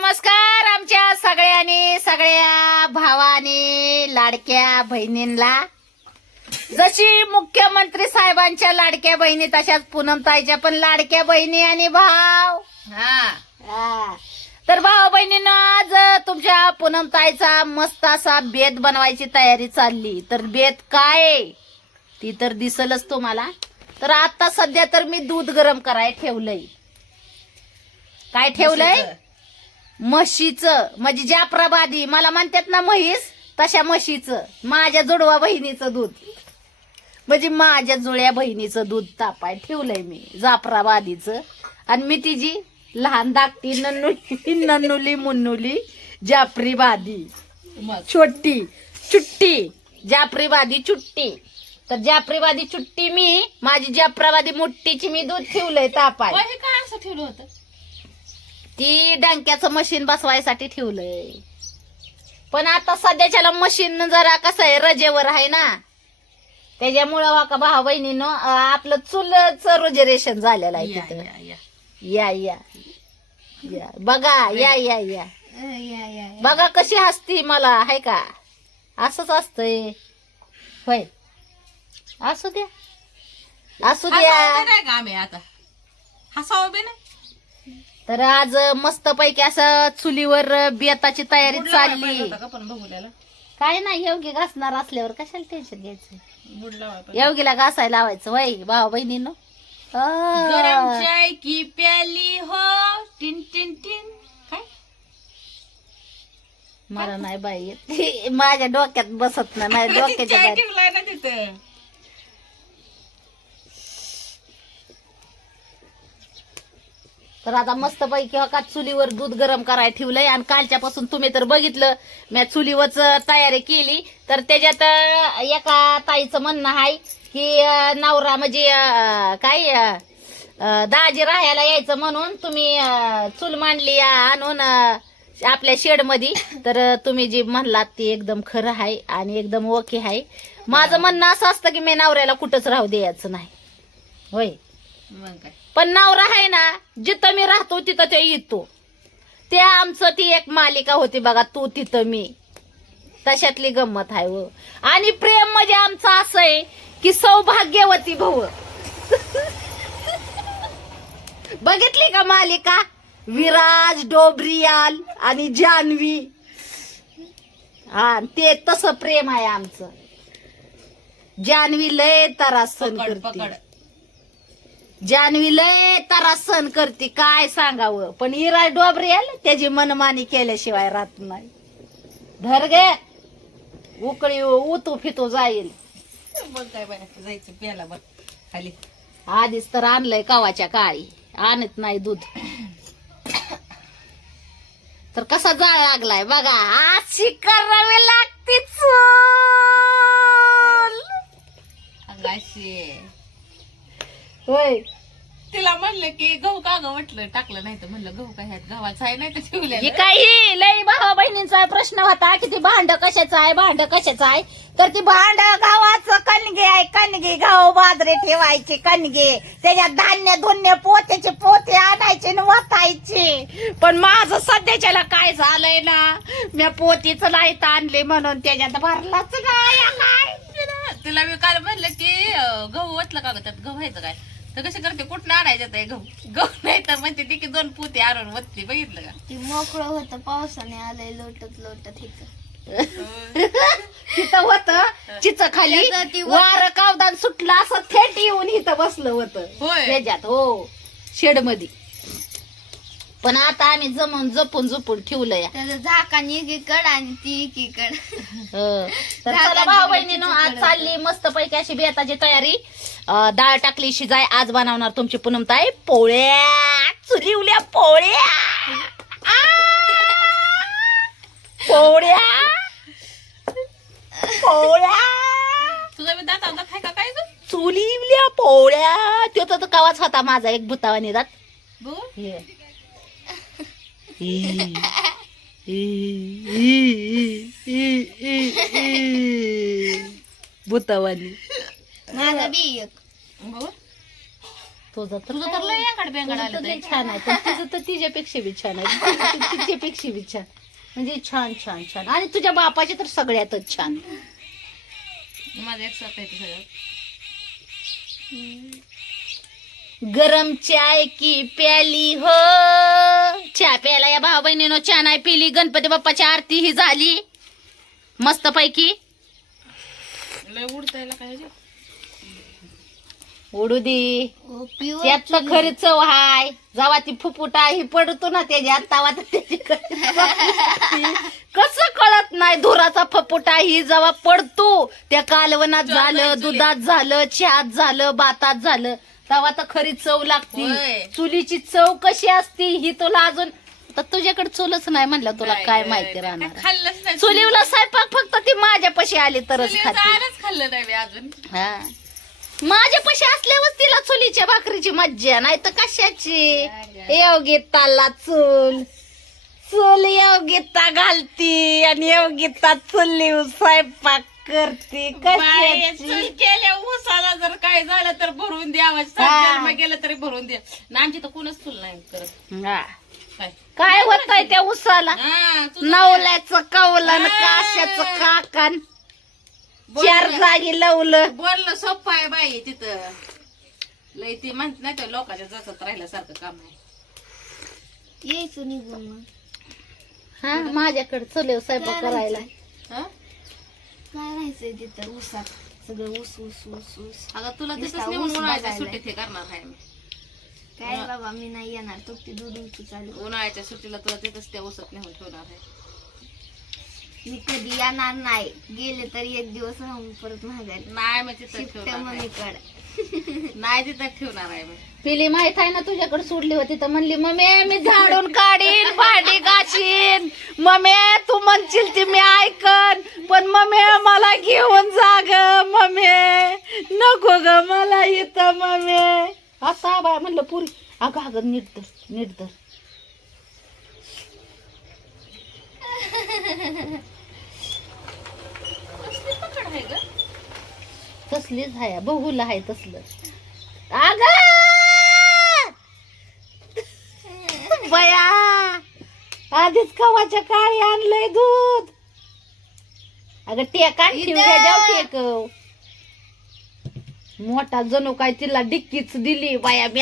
नमस्कार आमच्या सगळ्यांनी सगळ्या भावानी लाडक्या बहिणींना. जशी मुख्यमंत्री साहेबांच्या लाडक्या बहिणी तशाच पूनमताईच्या पण लाडक्या बहिणी आणि भाव. हा. तर भाऊ बहिणीनं आज तुमच्या पूनमताईचा मस्त असा बेत बनवायची तयारी चालली. तर बेत काय? ती तर दिसलच तुम्हाला. तर आता सध्या तर मी दूध गरम कराय ठेवलंय. काय ठेवलंय? म्हशीचं म्हणजे जाफराबादी मला म्हणतात ना म्हैस तशा म्हशीचं. माझ्या जुडवा बहिणीचं दूध. म्हणजे माझ्या जुळ्या बहिणीचं दूध तापाय ठेवलंय मी जाफराबादीचं आणि मी तिची लहान धाकटी नन्नुली नन्नुली मुन्नुली जाफरीबादी. छोटी चुट्टी. जाफरीबादी चुट्टी. तर जाफरीबादी चुट्टी मी माझी जाफराबादी मुट्टीची मी दूध ठेवलंय तापाय काय असं ठेवलं होतं? ती डंक्याचं मशीन बसवायसाठी ठेवलंय. पण आता सध्याच्याला मशीन जरा कसं आहे रजेवर आहे ना. त्याच्यामुळं वाका भाऊ बहिणीनं आपलं चुलच रिझर्वेशन झालेलं आहे तिथं. या, या. या बघा या या या. बघा कशी हसती मला आहे का? असंच असतंय. होय. असू द्या. असू द्या. नाही का आम्ही आता? हसावं बी नाही? तर आज मस्त पैकी असं चुलीवर बेताची तयारी चालली. पण बघूल्याला? काय नाही योग्य घासणार असल्यावर कशाला टेन्शन घ्यायचं? बुड लावायला. योगीला घासायला लावायचं वय भाऊ बहिणीनं. गरम. चाय की प्याली हो टिन टिन टिन. काय? मला नाही बाई येत. माझ्या डोक्यात बसत नाही माझ्या डोक्याच्या चाय बाहेर. ठेवलाय ना तिथं? तर आता मस्त पैकी हो का चुलीवर दूध गरम करायला ठेवलंय. आणि कालच्यापासून तुम्ही तर बघितलं मी चुलीवरच तयारी केली. तर त्याच्यात एका ताईचं म्हणणं आहे की नवरा म्हणजे काय दाजी राहायला यायचं म्हणून तुम्ही चूल मांडली आणून आपल्या शेडमध्ये तर तुम्ही जे म्हणलात ते एकदम खरं आहे आणि एकदम ओके आहे माझं म्हणणं असं असतं की मी नवऱ्याला कुठंच राहू द्यायचं नाही. होय? मग काय. पण नवरा आहे ना जिथं मी राहतो तिथं ते येतो. ते आमचं ती एक मालिका होती बघा तू तिथं मी. तशातली गंमत आहे व आणि प्रेम म्हणजे आमचं असं आहे की सौभाग्यवती भव बघितली का मालिका? विराज डोबरियाल आणि जान्हवी हा ते तसं प्रेम आहे आमचं. जान्हवी लय त्रास पकड करते. पकड. जानवी लय त्रास सहन करते काय सांगावं? पण इरा डोबरेल त्याची मनमानी केल्याशिवाय राहत नाही. धर गे. उकळी उतू फितू जाईल. मग काय बाय जायचं प्याला बघ खाली. आधीच तर आणलंय कवाच्या काळी. आणत नाही दूध. तर कसा जाळ लागलाय बघा. अशी करावी लागते चूल. अंगाशी होय. तिला म्हणलं की गहू का गं म्हटलं टाकलं नाही तर म्हणलं गहू काय ह्यात गव्हाचं आहे नाही तर हे काही लई भावा बहिणींचा प्रश्न होता की ती भांड कशाचं आहे भांड कशाचं आहे? तर ती भांड गावाचं कणगे आहे कणगे गाव बाजरे ठेवायचे कणगे. त्याच्यात धान्य धुन्य पोत्याचे पोते आणायचे आणि वतायचे. पण माझं सध्याच्याला काय झालंय ना मी पोतीच लाईत आणले म्हणून त्याच्यात भरलाच काय काय तिला मी काल म्हणलं की अं, गहू वाटलं का गं त्यात? गहू व्हायचं काय? तर कशी करते कुठं आणायचं ते? गहू. गहू नाही तर म्हणते ती की दोन पुते आणून वत्ती बघितलं का? ती मोकळं होतं पावसाने आलंय लोटत लोटत हिचं तिथं होत चिच खाली वर- वार कावदान सुटलं असं थेट येऊन इथं बसलं होतं. होय. त्याच्यात हो शेडमध्ये पण आता आम्ही जमून जपून जपून ठेवलंय. त्याचं झाकान एकीकड आणि ती एकीकड. तर झाकण चला भाऊ बहिणीनं आज. चालली मस्त पैकी अशी बेताची तयारी. डाळ टाकली शिजाय आज बनवणार तुमची पुनमताई पोळ्या चुलिवल्या पोळ्या! पोळ्या पोळ्या तुझा मी दात दात आहे का काय गं चुलिवल्या पोळ्या तो तर कवाच होता माझा एक भूतावानी दात बघू हे. ई. ई. ई. ई. ई. ई. भूतावानी माझा बी एक. बघू तुझं तर तुझं तर लय याकडे बेंगड तुझं आलं तर लय ताई. छान आहे. पण तुझं तर तिच्यापेक्षा बी छान आहे. तुझं तर तिच्यापेक्षा बी छान. म्हणजे छान छान छान. आणि तुझ्या बापाचे तर सगळ्यातच छान. माझं एक साथ आहे ते सगळं. गरम चाय की प्याली हो? चहा प्यायला या भाऊ बहिणीनं चहा नाही पिली. गणपती बाप्पाची आरती ही झाली. मस्त पैकी. लय उडता यायला काय ह्याच्यात? उडू दे. त्यात तर खरी चव हाय जेव्हा ती फुफुटा ही पडतो ना त्याच्यात तर त्याची कस कळत नाही धुराचा फपुटा ही जेव्हा पडतो. त्या कालवनात झालं. दुधात झालं चहात झालं भातात झालं. तेव्हा तर खरी चव. लागती. चुलीची चव कशी असती ही तुला अजून तर तुझ्याकडे चुलच नाही म्हणलं तुला काय माहिती. राहणार. चुलीवला स्वयंपाक फक्त ती माझ्यापाशी आली तरच खाल्लं नाही अजून. हा. माझ्यापाशी असल्यावर तिला चुलीच्या भाकरीची मज्जा नाही तर कशाची? योगिताला चूल. चूल योगिता घालती आणि योगिता चुली स्वयंपाक करते. बाई, चूल कशाची केल्या उसाला जर काय झालं तर भरून द्यावं हा. सात जन्म गेलं तरी भरून द्या. ना आमची तर कोणच चूल नाही करत. हा. काय? काय होतंय त्या उसाला? हा, चूल- नवल्याचं कवलन हा. काशाचं काकण बोललं- चार जागी लवलं. बोललं सोप्पं आहे बाई तिथं. लय ती म्हणत नाही तर लोकांच्या जसत राहिल्यासारखं काम आहे. यायचं निघून मग. हा माझ्याकडे चुलीव स्वयंपाक करायला. हं? काय राहायचंय तिथं? ऊसात सगळं ऊस ऊस ऊस ऊस. अगं तुला नुसता तिथंच नेऊन ऊस उन्हाळ्याच्या बघायला. सुट्टीत हे करणार आहे मी. काय बाबा मी नाही येणार. तो ती दूध चालू उन्हाळ्याच्या सुट्टीला तुला तिथंच त्या उसत नेऊन ठेवणार आहे. मी कधी येणार नाही. गेले तर एक दिवस राहून परत माघारी नाही मी तिथं शिफ्ट ठेवणार. मम्मीकडे नाही. तिथं ठेवणार आहे मी पिली माहीत आहे ना तुझ्याकडे सोडली होती तर म्हणली मम्मी मी झाडून काढीन भांडी घासीन मम्मी तू म्हणशील ती मी ऐकन. पण मम्मी मला घेऊन जा ग मम्मी. नको ग मला इथं मम्मी. आता बाय म्हणलं पुरी. अगं अगं नीट धर नीट धर. आहे ग. तसलीच आहे बहुला आहे तसलं. अग! बया! आधीच कवाच्या काळी आणलंय दूध. अगं टेका ठेव मोठा जणू काय तिला डिक्कीच दिली. बाया मी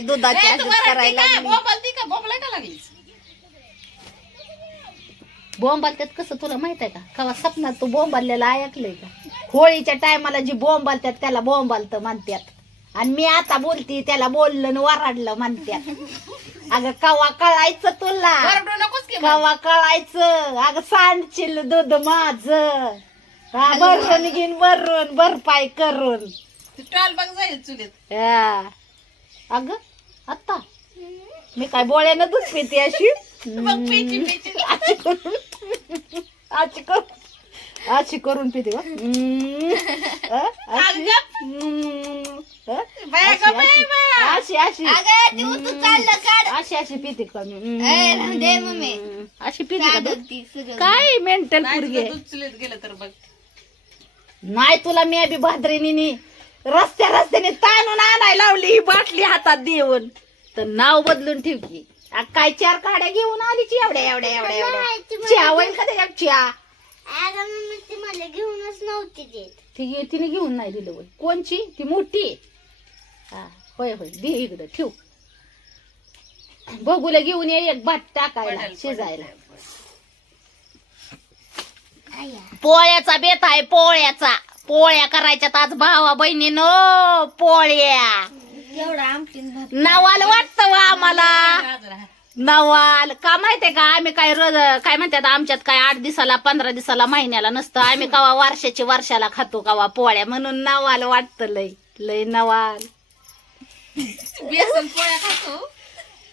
दुधाची तू आधीच वरडती करायला बोंबलाय का लागलीस बोंबालत्यात कसं तुला माहीत आहे का? कवा सपनात तू बोंबाललेला ऐकलंय का? होळीच्या टायमाला जी बोंबालत्यात त्याला बोंबालत म्हणत्यात. आणि मी आता बोलती त्याला बोललं न वराडलं म्हणत्यात. अगं कवा कळायचं तुला? की. कवा कळायचं? अगं सांडशील दूध माझ. भरून घेईन भरून भरपाई करून. ती टॉल बघ जाईल चुलीत. अगं आता मी काय बोळ्यानं दूध पिते अशी? अशी करून. अशी करून. पिते? अशी. अशी, अशी. अशी पिते का. अशी पिते काय मेंटल पुरगे गेलं तर बघ. नाही तुला मी बी भाद्रिनीनी रस्त्या रस्त्याने ताणून आणायला लावली ही बाटली हातात देऊन. तर नाव बदलून ठेव की. आ, काय चार काड्या घेऊन आली ची एवढ्या एवढ्या एवढ्या एवढ्या. चहा होईल का त्याच्यात? चहा. अगं मम्मी ती मला घेऊनच नव्हती देत. ती घे- तिने घेऊन नाही दिलं होय कोणची? ती मोठी. हा होय होय. दे इकडं ठेव. बघूला घेऊन ये एक भात टाकायला शिजायला. पोळ्याचा बेत आहे पोळ्याचा. पोळ्या करायच्यात आज भावा बहिणीनो पोळ्या. एवढा आमटीन भात नवाल वाटतं वा आम्हाला. नवाल का माहितीये का आम्ही काय रोज काय म्हणतात आमच्यात काय आठ दिवसाला पंधरा दिवसाला महिन्याला नसतं. आम्ही कवा वर्षाची वर्षाला खातो कवा पोळ्या. म्हणून नवाल वाटतं लय लय नवाल. बेसन पोळ्या खातो.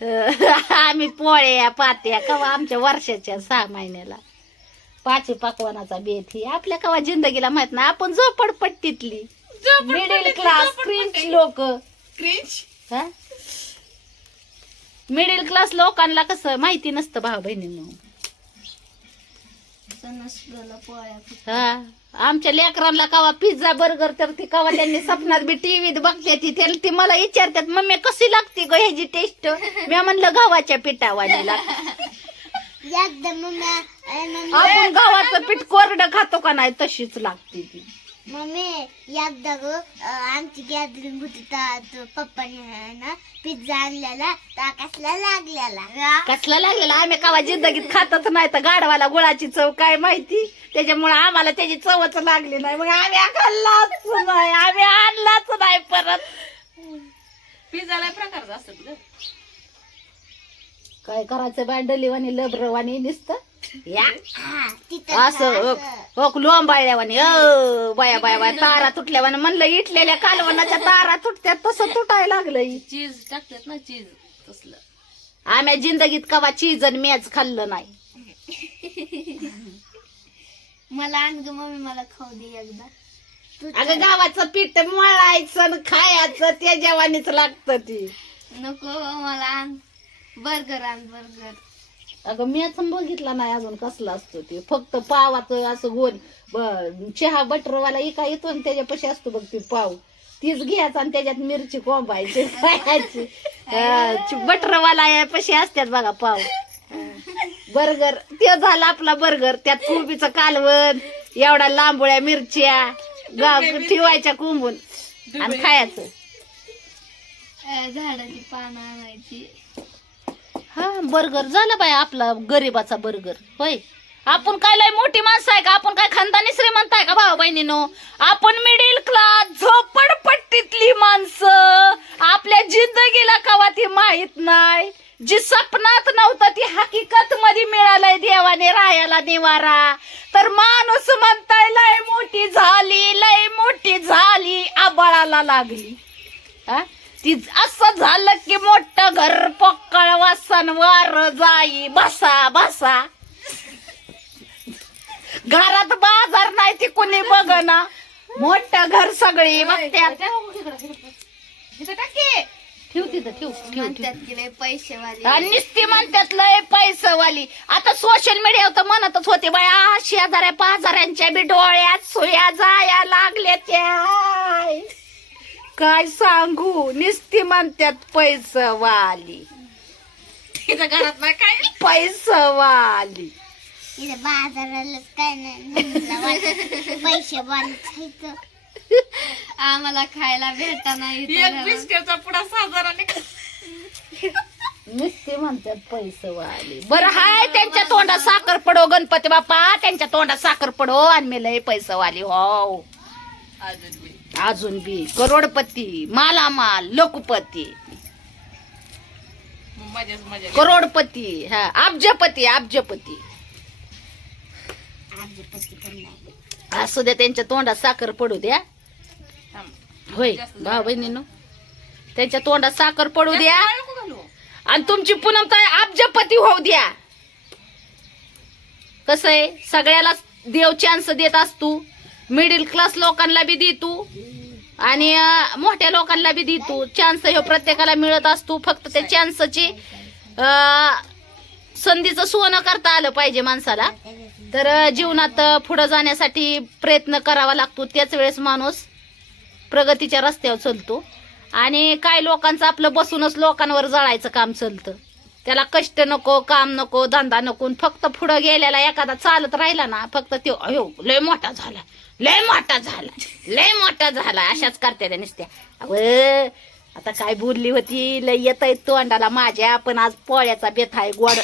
आम्ही पोळ्या पात्या कवा आमच्या वर्षाच्या सहा महिन्याला. पाची पकवानाचा बेत ही. आपल्या कवा जिंदगीला माहीत ना आपण झोपडपट्टीतली. मिडल क्लास क्रिंच लोक. क्रिंच मिडल क्लास लोकांना कसं माहिती नसतं भाऊ बहिणींना. पोळ्या. हा. आमच्या लेकरांना कवा पिझ्झा बर्गर तर ती कवा त्यांनी सपनात बी टीव्हीत बघते ती त्याला ती मला विचारतात मम्मी कशी लागते ग ह्याची टेस्ट मी म्हणलं गव्हाच्या पिठावाली लागते. एकदा मम्मी. अरे मम्मी. आपण गव्हाचं पीठ कोरडं खातो का नाही तशीच लागते ती. मम्मी अं, आमची गॅदरिंग होती पप्पाने ना पिझ्झा आणलेला तर कसला लागलेला? कसला लागलेला? आम्ही कवा जिंदगीत खातच नाही तर गाडवाला गुळाची चव काय माहिती? त्याच्यामुळे आम्हाला त्याची चवच लागली नाही. मग आम्ही खाल्लाच नाही आम्ही आणलाच नाही परत. पिझ्झाला प्रकारच असतात ग काय करायचं बँडलीवानी लबरवानी नुसतं? या. हा, असं हो लोंबाळल्यावानी अ बाया बाया बाया तारा तुटल्यावानी म्हणलं इटलेल्या कालवनाच्या तारा तुटत्यात तसं तुटायला लागलं चीज टाकतात ना चीज तसलं. आम्ही जिंदगीत कवा चीज आणि मॅच खाल्लं नाही. मला आण ग मम्मी मला खाऊ दे एकदा. अगं गावाचं पीठ मळायचं आणि खायचं त्या जेवानीच लागतं ती. नको मला आण. बर्गर आण बर्गर. अगं मी असं बघितला नाही अजून कसला असतो ते. फक्त पावाचं असं गोल ब- चहा बटरवाला इका येतो आणि त्याच्यापाशी असतो बघ ते पाव. तीच घ्यायचा आणि त्याच्यात मिरची कोंबायची खायची. अं, बटरवाला पशी असतात बघा पाव. बर्गर ते झालं आपला बर्गर. त्यात कोबीचं कालवण एवढा लांबोळ्या मिरच्या गाव ठेवायच्या कोंबून आणि खायचं. अं, झाडाची पानं आणायची. हा बर्गर झालं बाय आपला गरीबाचा बर्गर होय. आपण काय लय मोठी माणसं आहे का? आपण काय खानदानी श्रीमंत आहे का भाऊ बहिणीनो? आपण मिडिल क्लास झोपडपट्टीतली माणसं. आपल्या जिंदगीला कवा ती माहीत नाही? जी सपनात नव्हतं ती हकीकत मध्ये मिळालंय देवाने राहायला निवारा. तर माणूस म्हणताय लय मोठी झाली लय मोठी झाली आबाळाला लागली. हा? ती असं झालं की मोठं घर पक्कळ वासन वार जाई. बसा बसा. घरात बाजार नाही ती कुणी बघ ना मोठं घर सगळी बघत्यात. ठेव तिथं ठेव ठेव ठेव. म्हणतात लय पैसेवाले. आणि नुसती म्हणतात लय पैसवाली. आता सोशल मीडियावर तर म्हणतच होते बाया शेजाऱ्या पाजाऱ्यांच्या बी डोळ्यात सुया जाया लागल्या त्या. काय सांगू? नुसती म्हणतात पैसवाली तिथं घरात नाही काय? पैसवाली इथं बाजारालाच काय नाही. पैसे बांधायचं आम्हाला खायला भेटताना एक बिस्किटचा पुडा सहा हजाराने नुसती म्हणतात पैसवाली बरं हाय त्यांच्या तोंडात साखर पडो गणपती बाप्पा. त्यांच्या तोंडात साखर पडो आणि मी लय पैसवाली हो. अजून. अजून बी. करोडपती मालामाल लोकपती करोडपती हा अब्जपती अब्जपती. असू द्या त्यांच्या तोंडात साखर पडू द्या. होय भाऊ बहिणीनो त्यांच्या तोंडात साखर पडू द्या. आणि तुमची पूनम ताई अब्जपती होऊ द्या. कसं आहे? सगळ्याला देव चान्स देत असतो. मिडल क्लास लोकांना बी दे तू. आणि मोठ्या लोकांना बी दे तू. चान्स हे प्रत्येकाला मिळत असतो. फक्त त्या चान्सची संधीचं सोनं करता आलं पाहिजे माणसाला. तर जीवनात पुढं जाण्यासाठी प्रयत्न करावा लागतो. त्याच वेळेस माणूस प्रगतीच्या रस्त्यावर चलतो. आणि काय लोकांचं आपलं बसूनच लोकांवर जळायचं काम चालतं. त्याला कष्ट नको काम नको धंदा नको फक्त पुढं गेलेला एखादा चालत राहिला ना फक्त ते अयो लय मोठा झाला लय मोठा झाला लय मोठा झाला अशाच करते नुसत्या. अव आता काय बोलली होती लय येत तोंडाला माझ्या पण आज पोळ्याचा बेथ आहे गोड.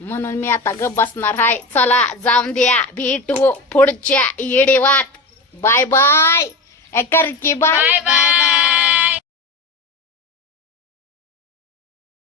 म्हणून मी आता गप बसणार आहे. चला जाऊन द्या भेटू पुढच्या येडेवात. Bye bye. कर की बाय. Bye bye.